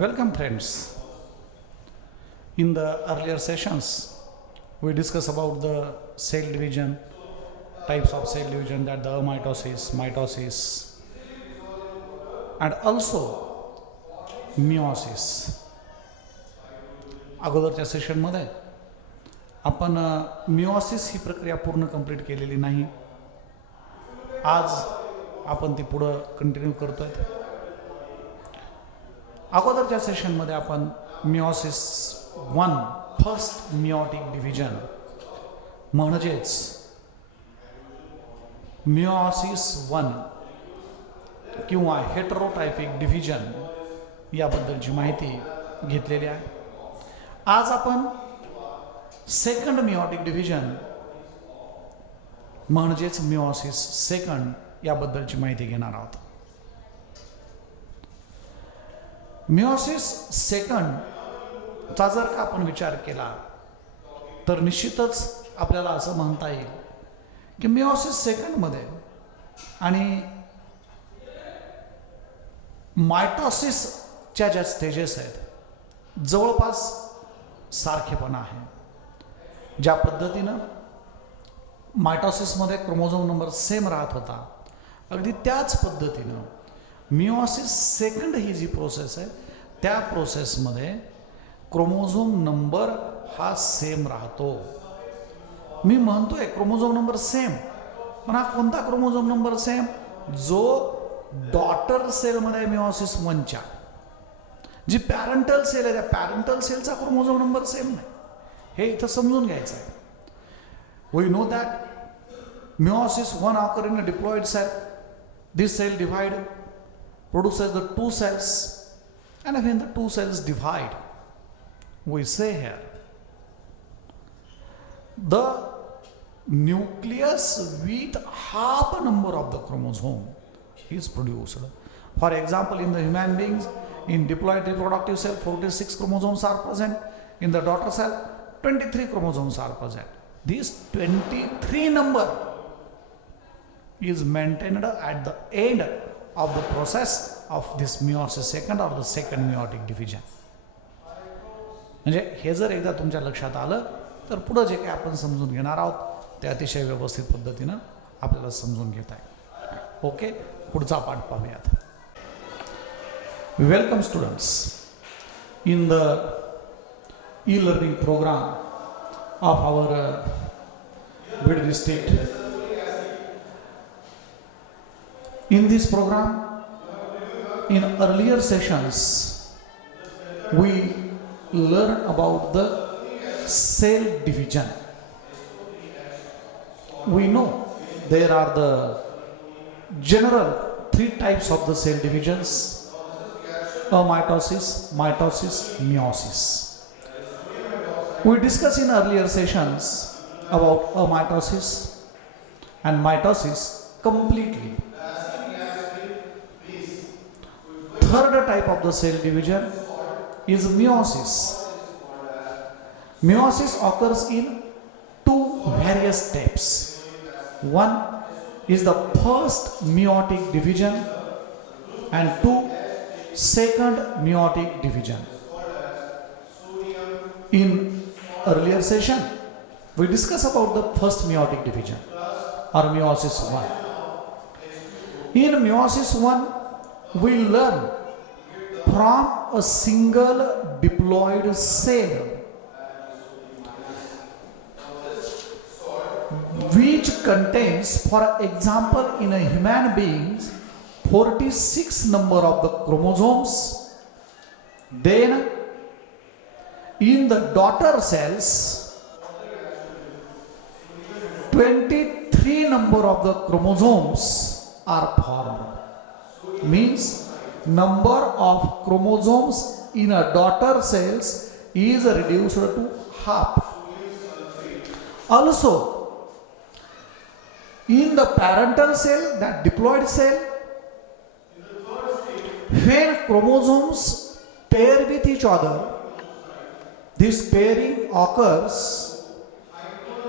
Welcome friends. In the earlier sessions, we discussed about the cell division, types of cell division, that the mitosis, mitosis, and also meiosis. अगोदरच्या सेशनमध्ये आपण meiosis ही प्रक्रिया पूर्ण complete केलेली नाही. आज आपण ती पुढे कंटिन्यू करतोय. अगोदरच्या सेशनमध्ये आपण मिओसिस 1 फर्स्ट मिओटिक डिव्हिजन म्हणजेच मिओसिस 1 किंवा हेटेरोटायपिक डिव्हिजन याबद्दलची माहिती घेतलेली आहे. आज आपण सेकंड मिओटिक डिव्हिजन म्हणजेच मिओसिस सेकंड याबद्दलची माहिती घेणार आहोत. मिओसिस सेकंड चा जर का आपण विचार केला तर निश्चितच आपल्याला असं म्हणता येईल की मिओसिस सेकंड मध्ये आणि मायटोसिसच्या ज्या स्टेजेस आहेत जवळपास सारखेपणा आहे. ज्या पद्धतीनं मायटोसिसमध्ये क्रोमोझोम नंबर सेम राहत होता, अगदी त्याच पद्धतीनं मिओसिस सेकंड ही जी प्रोसेस आहे त्या प्रोसेसमध्ये क्रोमोझोम नंबर हा सेम राहतो. मी म्हणतोय क्रोमोझोम नंबर सेम, पण हा कोणता क्रोमोझोम नंबर सेम? जो डॉटर सेलमध्ये मिओसिस 1च्या जी पॅरेंटल सेल आहे त्या पॅरेंटल सेलचा क्रोमोझोम नंबर सेम नाही. हे इथं समजून घ्यायचं आहे. We know that meiosis 1 occur in a diploid cell. This cell divide produces the two cells, and when the two cells divide, we say here the nucleus with half a number of the chromosome is produced. For example, in the human beings, in diploid reproductive cell 46 chromosomes are present. In the daughter cell 23 chromosomes are present. This 23 number is maintained at the end of the process of this meiosis second or the second meiotic division. म्हणजे हे जर एकदा तुमच्या लक्षात आलं तर पुढे जे काही आपण समजून घेणार आहोत ते अतिशय व्यवस्थित पद्धतीनं आपल्याला समजून घेता येईल. ओके, पुढचा पाठ पाहूयात. Welcome students in the e-learning program of our Bid district. In this program, in earlier sessions, we learned about the cell division. We know there are the general 3 types of the cell divisions: amitosis, mitosis, meiosis. We discussed in earlier sessions about amitosis and mitosis completely. Third type of the cell division is meiosis. Meiosis occurs in 2 various steps. One is the first meiotic division and 2 second meiotic division. In earlier session we discussed about the first meiotic division or meiosis 1. In meiosis 1 we learn from a single diploid cell which contains, for example, in a human being 46 number of the chromosomes. Then in the daughter cells 23 number of the chromosomes are formed. Means number of chromosomes in a daughter cells is reduced to half. Also in the parental cell, that diploid cell, when chromosomes pair with each other, this pairing occurs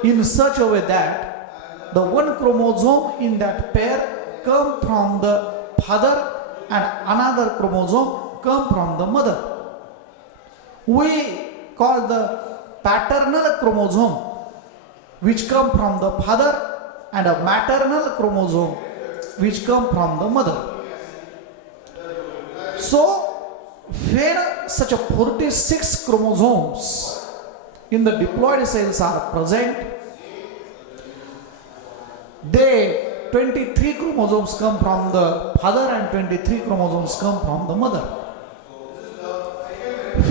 in such a way that the one chromosome in that pair come from the father and another chromosome come from the mother. we call the paternal chromosome, which come from the father, and a maternal chromosome, which come from the mother. So, when such a 46 chromosomes in the diploid cells are present, they 23 chromosomes come from the father and 23 chromosomes come from the mother.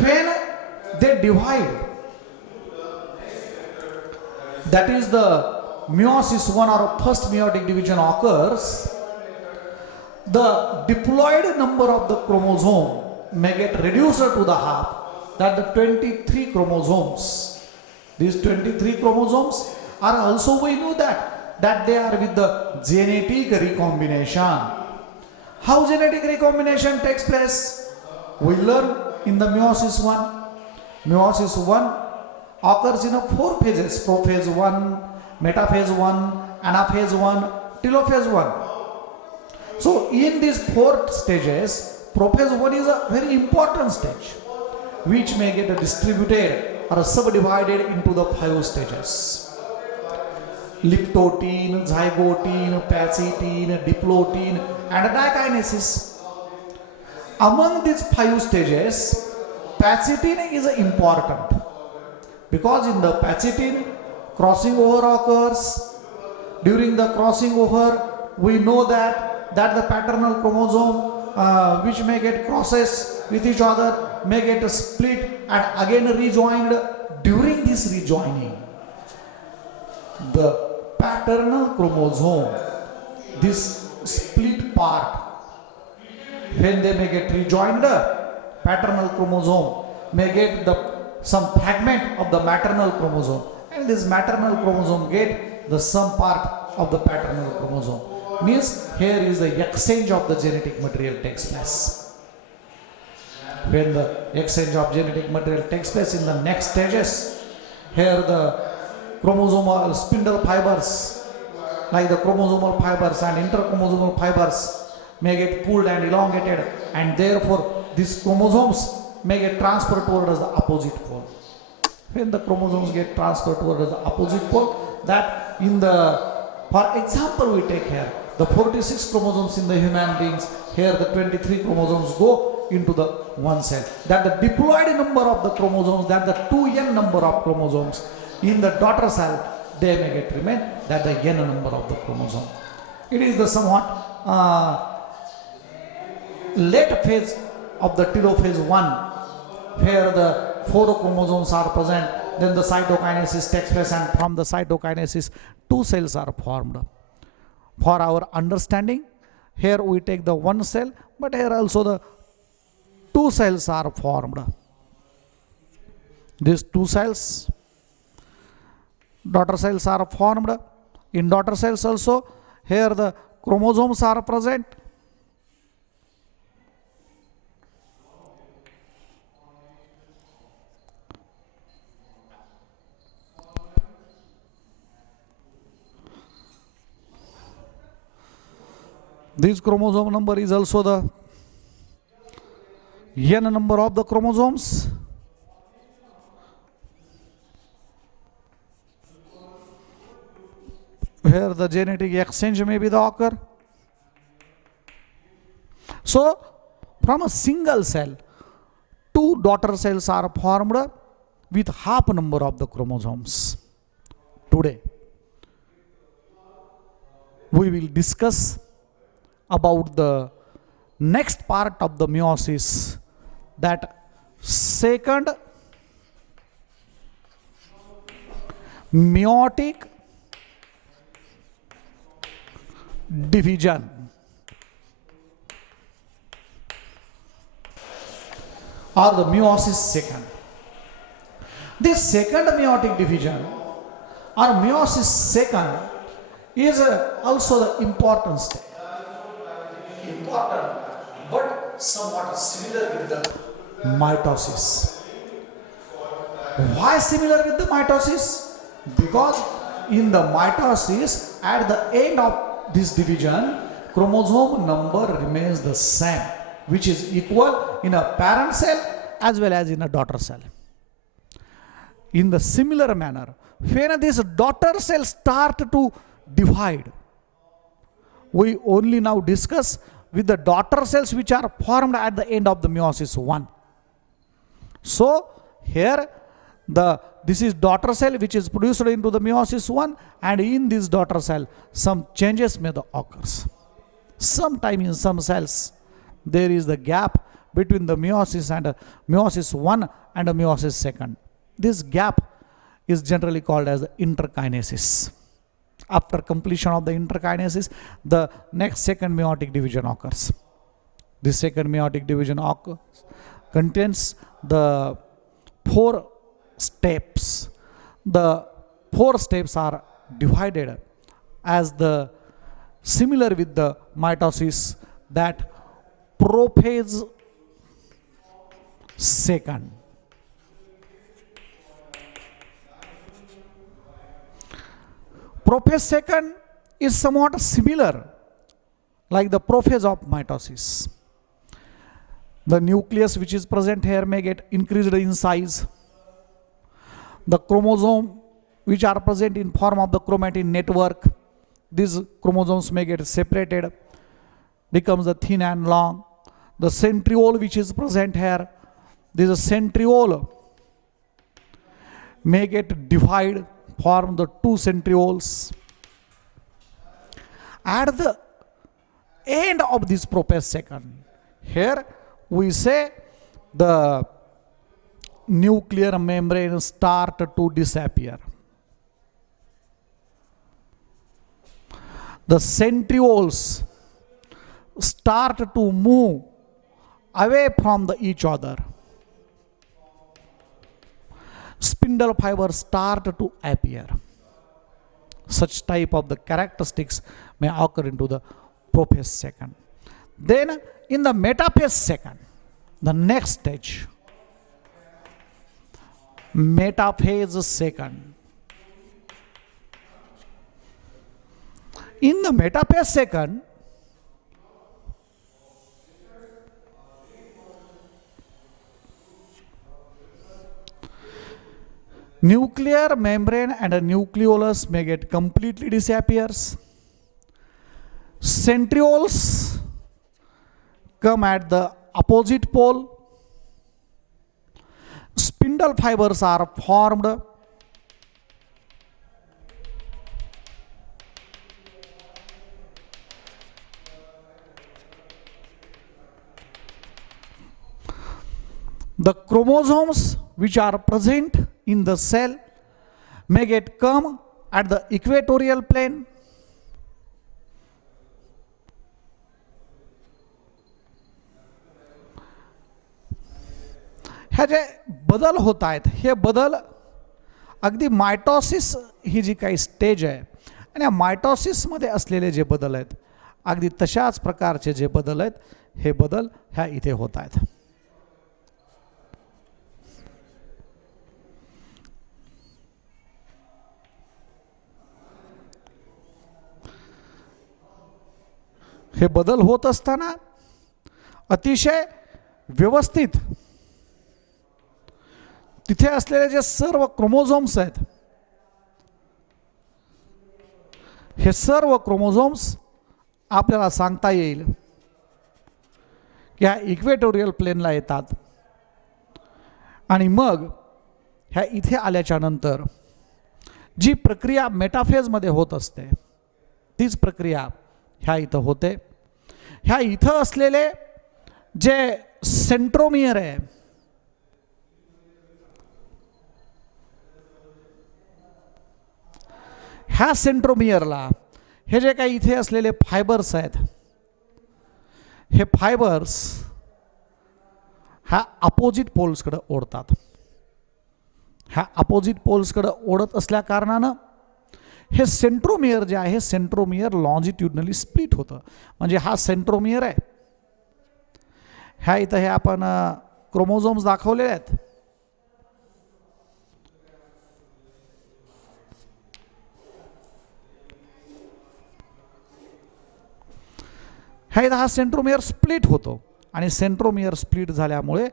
When they divide, that is the meiosis 1 or first meiotic division occurs, the diploid number of the chromosome may get reduced to the half, that the 23 chromosomes. These 23 chromosomes are also, we know that they are with the genetic recombination. How genetic recombination takes place? We learn in the meiosis 1. Meiosis 1 occurs in 4 phases: prophase 1, metaphase 1, anaphase 1, telophase 1. So in these 4 stages, prophase 1 is a very important stage, which may get distributed or subdivided into the 5 stages: liptotene, zygotene, pacitine, diplotene, and dikinesis. Among these 5 stages, pacitine is important, because in the pacitine, crossing over occurs. During the crossing over, we know that the paternal chromosome, which may get crosses with each other, may get split and again rejoined. During this rejoining, the paternal chromosome, this split part, when they may get rejoined, paternal chromosome may get some fragment of the maternal chromosome, and this maternal chromosome get the some part of the paternal chromosome. Means here is the exchange of the genetic material takes place. When the exchange of genetic material takes place in the next stages, here the chromosomal spindle fibers, like the chromosomal fibers and interchromosomal fibers, may get pulled and elongated, and therefore these chromosomes may get transferred towards the opposite pole. When the chromosomes get transferred towards the opposite pole, that in the, for example, we take here the 46 chromosomes in the human beings, here the 23 chromosomes go into the one cell. That the diploid number of the chromosomes, that the 2n number of chromosomes in the daughter cell, they may get remain, that the n number of the chromosome. It is the somewhat late phase of the telophase 1, where the 4 chromosomes are present, then the cytokinesis takes place, and from the cytokinesis 2 cells are formed. For our understanding, here we take the 1 cell, but here also the 2 cells are formed. These 2 cells, daughter cells are formed. In daughter cells also, here the chromosomes are present. This chromosome number is also the n number of the chromosomes. Here the genetic exchange may be the occur. So from a single cell, 2 daughter cells are formed with half number of the chromosomes. Today we will discuss about the next part of the meiosis, that second meiotic division, or the meiosis second. This second meiotic division or meiosis second is also the important step. Important, but somewhat similar with the mitosis. Why similar with the mitosis? Because in the mitosis, at the end of this division, chromosome number remains the same, which is equal in a parent cell as well as in a daughter cell. In the similar manner, when these daughter cells start to divide, we only now discuss with the daughter cells which are formed at the end of the meiosis 1. So here this is daughter cell which is produced into the meiosis 1, and in this daughter cell some changes may occurs. Sometime in some cells there is the gap between the meiosis and meiosis 1 and meiosis 2. This gap is generally called as the interkinesis. After completion of the interkinesis, the next second meiotic division occurs. This second meiotic division contains the 4 steps. The 4 steps are divided as the similar with the mitosis, that prophase second. Prophase second is somewhat similar like the prophase of mitosis. The nucleus which is present here may get increased in size. The chromosome which are present in form of the chromatin network, these chromosomes may get separated, becomes the thin and long. The centriole which is present here, this centriole may get divided, form the 2 centrioles. At the end of this prophase second, here we say the nuclear membrane start to disappear. The centrioles start to move away from each other. Spindle fibers start to appear. Such type of the characteristics may occur into the prophase second. Then in the metaphase second, the next stage, metaphase second. In the metaphase second, nuclear membrane and a nucleolus may get completely disappears. Centrioles come at the opposite pole. Spindle fibers are formed. The chromosomes which are present in the cell may get come at the equatorial plane. हे जे बदल होत आहेत, हे बदल अगदी mitosis ही जी काही stage आहे आणि या मायटॉसिसमध्ये असलेले जे बदल आहेत, अगदी तशाच प्रकारचे जे बदल आहेत, हे बदल ह्या इथे होत आहेत. हे बदल होत असताना अतिशय व्यवस्थित तिथे असलेले जे सर्व क्रोमोझोम्स आहेत, हे सर्व क्रोमोझोम्स आपल्याला सांगता येईल की ह्या इक्वेटोरियल प्लेनला येतात आणि मग ह्या इथे आल्याच्या नंतर जी प्रक्रिया मेटाफेजमध्ये होत असते, तीच प्रक्रिया ह्या इथं होते. ह्या इथं असलेले जे सेंट्रोमियर आहे, ह्या सेंट्रोमियरला हे जे काही इथे असलेले फायबर्स आहेत, हे फायबर्स ह्या अपोजिट पोल्सकडे ओढतात. ह्या अपोजिट पोल्सकडे ओढत असल्या कारणानं हे सेंट्रोमियर जे आहे, सेंट्रोमियर लॉन्जिट्युडनली स्प्लिट होतं. म्हणजे हा सेंट्रोमियर आहे, ह्या इथं हे आपण क्रोमोझोम्स दाखवलेले आहेत. ह्या इथं हा सेंट्रोमियर स्प्लिट होतो आणि सेंट्रोमियर स्प्लिट झाल्यामुळे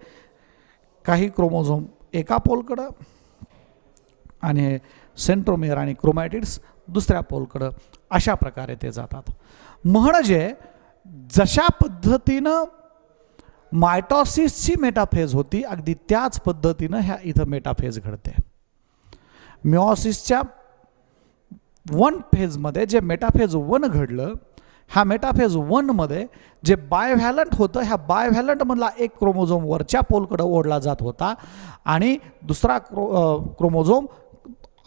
काही क्रोमोझोम एका पोलकडं आणि सेंट्रोमियर आणि क्रोमॅटिड्स दुसऱ्या पोलकडं, अशा प्रकारे ते जातात. म्हणजे जशा पद्धतीनं मायटॉसिसची मेटाफेज होती अगदी त्याच पद्धतीनं ह्या इथं मेटाफेज घडते. मिओसिसच्या 1 फेजमध्ये जे मेटाफेज 1 घडलं, ह्या मेटाफेज 1 मध्ये जे बायव्हॅलंट होतं, ह्या बायव्हॅलंटमधला एक क्रोमोझोम वरच्या पोलकडे ओढला जात होता आणि दुसरा क्रोमोझोम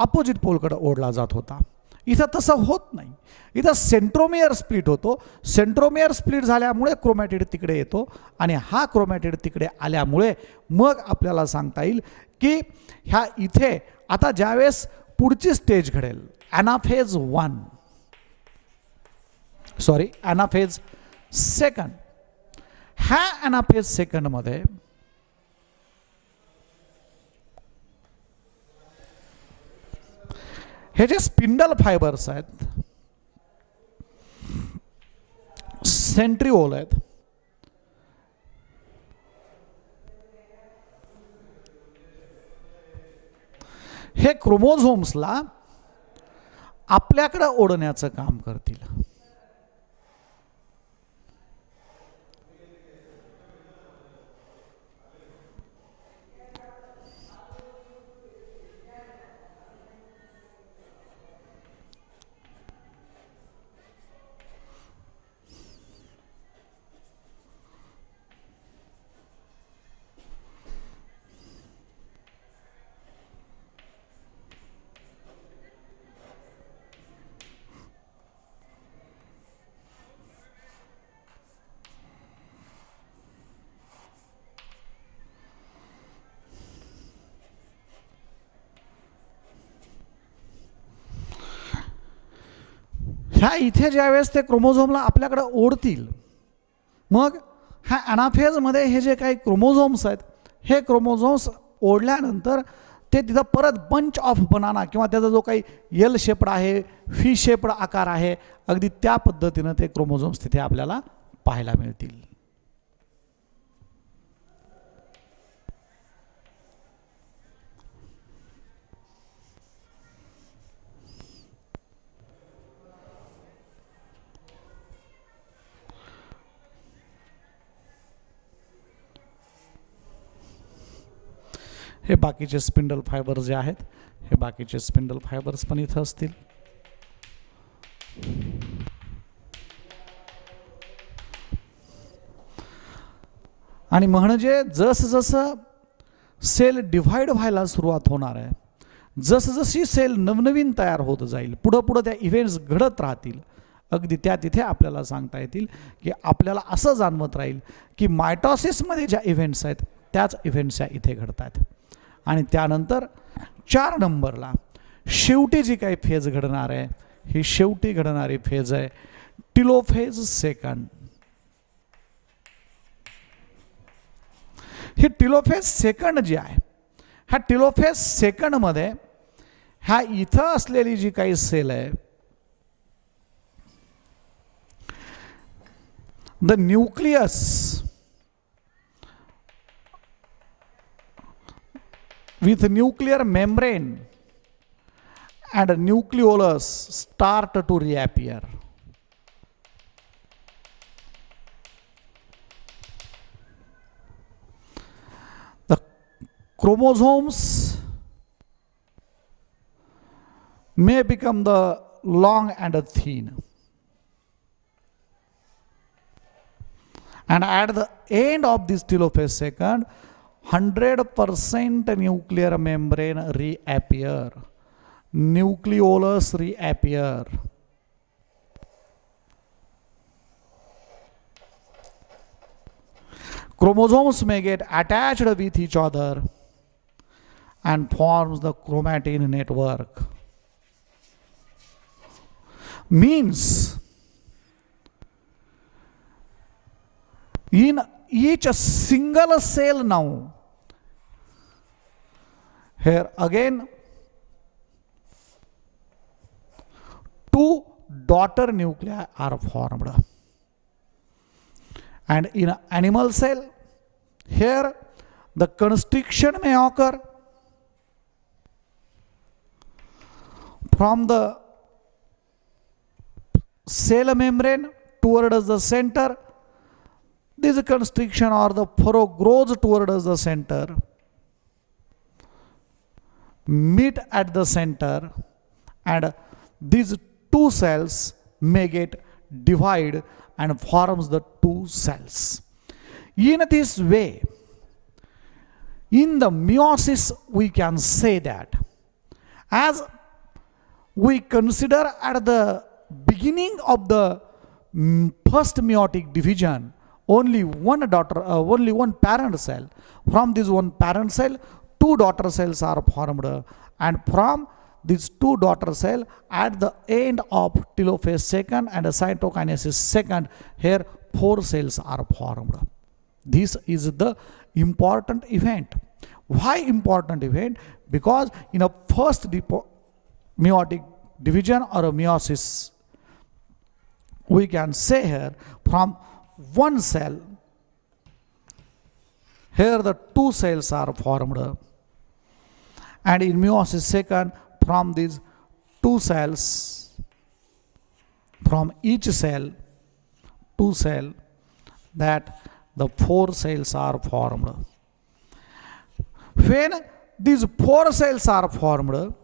अपोजिट पोलकडे ओढला जात होता. इथं तसं होत नाही. इथं सेंट्रोमियर स्प्लिट होतो. सेंट्रोमियर स्प्लिट झाल्यामुळे क्रोमॅटिड तिकडे येतो आणि हा क्रोमॅटिड तिकडे आल्यामुळे मग आपल्याला सांगता येईल की ह्या इथे आता ज्यावेळेस पुढची स्टेज घडेल, ॲनाफेज 2, ह्या ॲनाफेज 2 मध्ये हे जे स्पिंडल फायबर्स आहेत, सेंट्रिओल आहेत, हे क्रोमोझोम्सला आपल्याकडे ओढण्याचं काम करतील. ह्या इथे ज्यावेळेस ते क्रोमोझोमला आपल्याकडे ओढतील, मग ह्या ॲनाफेजमध्ये हे जे काही क्रोमोझोम्स आहेत, हे क्रोमोझोम्स ओढल्यानंतर ते तिथं परत बंच ऑफ बनाना किंवा त्याचा जो काही एल शेपड आहे, फी शेपड आकार आहे, अगदी त्या पद्धतीनं ते क्रोमोझोम्स तिथे आपल्याला पाहायला मिळतील. हे बाकीचे स्पिंडल फायबर्स जे आहेत, हे बाकीचे स्पिंडल फायबर्स पण इथं असतील. आणि म्हणजे जसं सेल डिव्हाइड व्हायला सुरुवात होणार आहे, जसजशी सेल नवनवीन तयार होत जाईल, पुढं त्या इव्हेंट्स घडत राहतील, अगदी त्या तिथे आपल्याला सांगता येतील की आपल्याला असं जाणवत राहील की मायटॉसिसमध्ये ज्या इव्हेंट्स आहेत त्याच इव्हेंट्स या इथे घडत आहेत. आणि त्यानंतर 4 नंबरला शेवटी जी काही फेज घडणार आहे, ही शेवटी घडणारी फेज आहे टिलोफेज 2. ही टिलोफेज 2 जी आहे, ह्या टिलोफेज 2 मध्ये ह्या इथं असलेली जी काही सेल आहे, the nucleus with nuclear membrane and nucleolus start to reappear. The chromosomes may become the long and thin, and at the end of this telophase 2, 100% nuclear membrane reappear, nucleolus reappear. Chromosomes may get attached with each other and forms the chromatin network. Means in each single cell now, here again 2 daughter nuclei are formed, and in an animal cell here the constriction may occur from the cell membrane towards the center. This constriction or the furrow grows towards the center, meet at the center, and these two cells may get divided and forms the two cells. In this way, in the meiosis, we can say that as we consider at the beginning of the first meiotic division, only one parent cell. From this one parent cell, two daughter cells are formed, and from these two daughter cells at the end of telophase second and cytokinesis second, here four cells are formed. This is the important event. Why important event? Because in a first meiotic division or a meiosis, we can say here from one cell, here the two cells are formed, and in meiosis second, from these two cells, from each cell, two cells, that the four cells are formed. When these four cells are formed,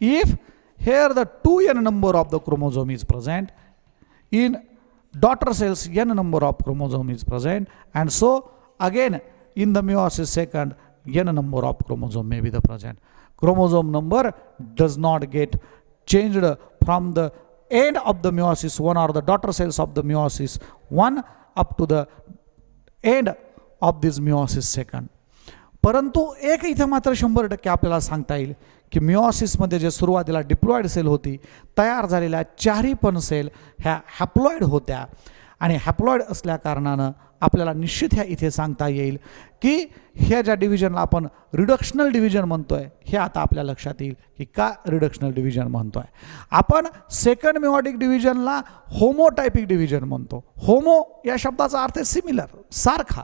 if here the 2n number of the chromosome is present, in daughter cells n number of chromosome is present, and so again in the meiosis second n number of chromosome may be the present. Chromosome number does not get changed from the end of the meiosis 1 or the daughter cells of the meiosis 1 up to the end of this meiosis second. परंतु एक इथं मात्र 100% आपल्याला सांगता येईल की मिओसिसमध्ये जे सुरुवातीला diploid cell होती, तयार झालेल्या चारही पण सेल ह्या हॅप्लॉइड होत्या, आणि हॅप्लॉइड असल्या कारणानं आपल्याला निश्चित ह्या इथे सांगता येईल की ह्या ज्या डिव्हिजनला आपण रिडक्शनल डिव्हिजन म्हणतोय, हे आता आपल्या लक्षात येईल की का रिडक्शनल डिव्हिजन म्हणतोय. आपण सेकंड मेओटिक डिव्हिजनला होमोटायपिक डिव्हिजन म्हणतो. होमो या शब्दाचा अर्थ आहे सिमिलर, सारखा.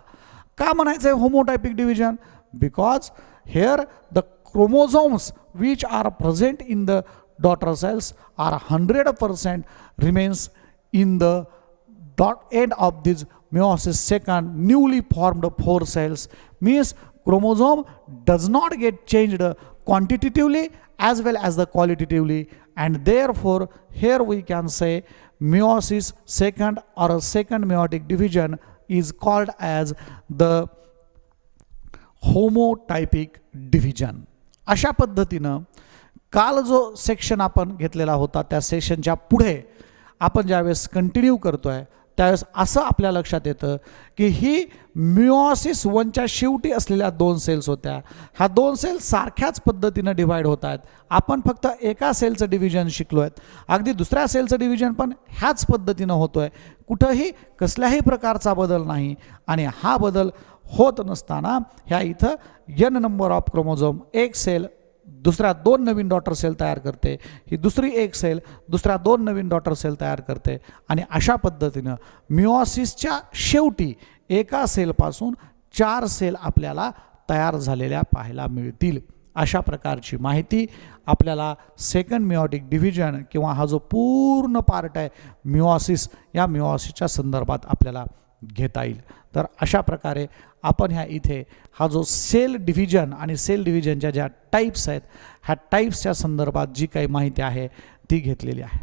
का म्हणायचं आहे होमोटायपिक division? Because here the chromosomes which are present in the daughter cells are 100% remains in the end of this meiosis second newly formed four cells. Means chromosome does not get changed quantitatively as well as the qualitatively, and therefore here we can say meiosis second or a second meiotic division is called as the homotypic division. अशा पद्धतीनं काल जो section आपण घेतलेला होता, त्या सेक्शनच्या पुढे आपण ज्यावेळेस कंटिन्यू करतोय त्यावेळेस असं आपल्या लक्षात येतं की ही मिओसिस 1च्या शेवटी असलेल्या दोन सेल्स होत्या. ह्या दोन सेल्स सारख्याच पद्धतीनं डिवाइड होत आहेत. आपण फक्त एका सेलचं डिव्हिजन शिकलो आहेत, अगदी दुसऱ्या सेलचं डिव्हिजन पण ह्याच पद्धतीनं होतोय. कुठंही कसल्याही प्रकारचा बदल नाही, आणि हा बदल होत नसताना ह्या इथं n नंबर ऑफ क्रोमोझोम एक सेल दुसऱ्या दोन नवीन डॉटर सेल तयार करते, ही दुसरी एक सेल दुसऱ्या दोन नवीन डॉटर सेल तयार करते, आणि अशा पद्धतीनं मिओसिसच्या शेवटी एका सेलपासून 4 सेल आपल्याला तयार झालेल्या पाहायला मिळतील. अशा प्रकारची माहिती आपल्याला सेकंड मिओटिक डिव्हिजन किंवा हा जो पूर्ण पार्ट आहे मिओसिस, या मिओसिसच्या संदर्भात आपल्याला घेता येईल. तर अशा प्रकारे आपण ह्या इथे हा जो सेल डिव्हिजन आणि सेल डिव्हिजनच्या ज्या टाईप्स आहेत, ह्या टाईप्सच्या संदर्भात जी काही माहिती आहे ती घेतलेली आहे.